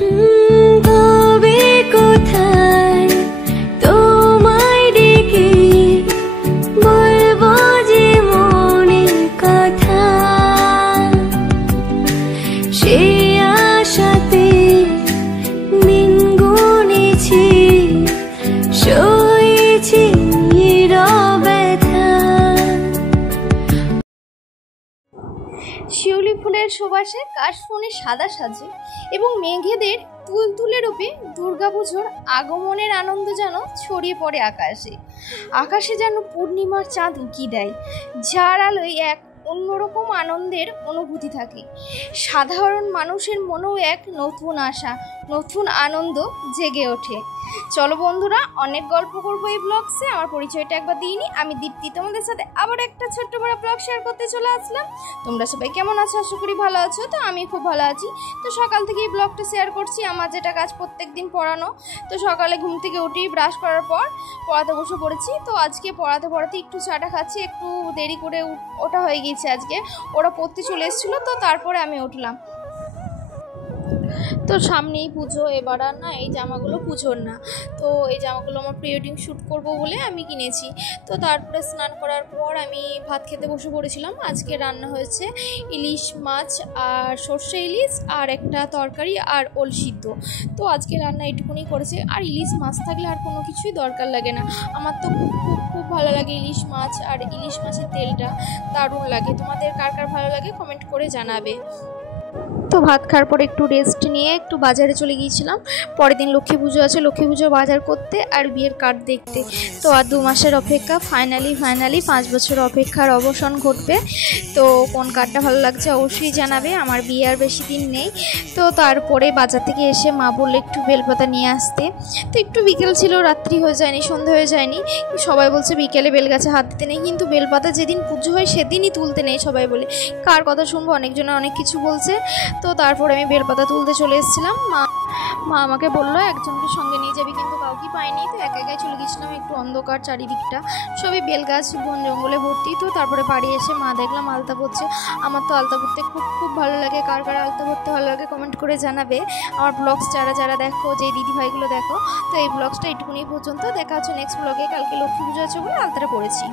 তবে কোথায় তোমায় ডেকে বলবো যে মনের কথা, সে আশাতে দিন গুনেছি, সয়েছি ব্যথা। শিউলি ফুলের সুবাসে কাশবনে সাদা সাজে এবং মেঘেদের তুলতুলে রূপে দুর্গাপুজোর আগমনের আনন্দ যেন ছড়িয়ে পড়ে আকাশে। আকাশে যেন পূর্ণিমার চাঁদ উঁকি দেয়, যার আলোয় এক অন্যরকম আনন্দের অনুভূতি থাকে। সাধারণ মানুষের মনেও এক নতুন আশা, নতুন আনন্দ জেগে ওঠে। চলো বন্ধুরা, অনেক গল্প করবো এই ব্লগসে। আমার পরিচয়টা একবার দিইনি, আমি দীপ্তি, তোমাদের সাথে আবার একটা ছোট্ট বড় ব্লগ শেয়ার করতে চলে আসলাম। তোমরা সবাই কেমন আছো? আশা করি ভালো আছো। তো আমি খুব ভালো আছি। তো সকাল থেকে এই ব্লগটা শেয়ার করছি। আমার যেটা কাজ প্রত্যেক দিন পড়ানো। তো সকালে ঘুম থেকে উঠেই ব্রাশ করার পর পড়াতে বসে পড়েছি। তো আজকে পড়াতে একটু চাটা খাচ্ছি, একটু দেরি করে ওটা হয়ে গিয়েছে। আজকে ওরা পড়তে চলে এসেছিলো, তো তারপরে আমি উঠলাম। তো সামনেই পুজো, এবার আর না এই জামাগুলো পুজোর না। তো এই জামাগুলো আমার প্রি ওয়েডিং শ্যুট করবো বলে আমি কিনেছি। তো তারপরে স্নান করার পর আমি ভাত খেতে বসে পড়েছিলাম। আজকে রান্না হয়েছে ইলিশ মাছ আর সর্ষে ইলিশ আর একটা তরকারি আর ওল সিদ্ধ। তো আজকে রান্না এটুকুনি করেছে। আর ইলিশ মাছ থাকলে আর কোনো কিছুই দরকার লাগে না। আমার তো খুব খুব খুব ভালো লাগে ইলিশ মাছ, আর ইলিশ মাছের তেলটা দারুণ লাগে। তোমাদের কার কার ভালো লাগে কমেন্ট করে জানাবে। তো ভাত খাওয়ার পর একটু রেস্ট নিয়ে একটু বাজারে চলে গিয়েছিলাম। পরের দিন লক্ষ্মী পুজো আছে, লক্ষ্মী পুজো বাজার করতে আর বিয়ের কার্ড দেখতে। তো আর 2 মাসের অপেক্ষা, ফাইনালি 5 বছর অপেক্ষার অবসান ঘটবে। তো কোন কার্ডটা ভালো লাগছে অবশ্যই জানাবে। আমার বিয়ে আর বেশি দিন নেই। তো তারপরে বাজার থেকে এসে মা বললো একটু বেলপাতা নিয়ে আসতে। তো একটু বিকেল ছিল, রাত্রি হয়ে যায়নি, সন্ধ্যা হয়ে যায়নি। সবাই বলছে বিকেলে বেলগাছে হাত দিতে নেই, কিন্তু বেলপাতা যেদিন পুজো হয় সেদিনই তুলতে নেই সবাই বলে। কার কথা শুনবো, অনেকজনে অনেক কিছু বলছে। তো তারপরে আমি বেলপাতা তুলতে চলে এসেছিলাম। মা আমাকে বললো একজনকে সঙ্গে নিয়ে যাবি, কিন্তু কাউকে পাইনি। তো একা একাই চলে গেছিলাম। একটু অন্ধকার চারিদিকটা, সবই বেলগাছ বন জঙ্গলে ভর্তি। তো তারপরে বাড়ি এসে মা দেখলাম আলতা পরছে। আমার তো আলতা পরতে খুব খুব ভালো লাগে। কার কার আলতা পরতে ভালো লাগে কমেন্ট করে জানাবে। আমার ব্লগস যারা দেখো, যে দিদিভাইগুলো দেখো। তো এই ব্লগসটা এইটুকুনি পর্যন্ত। দেখা হচ্ছে নেক্সট ব্লগে। কালকে লক্ষ্মী পুজো আছে বলে আলতাটা পরেছি।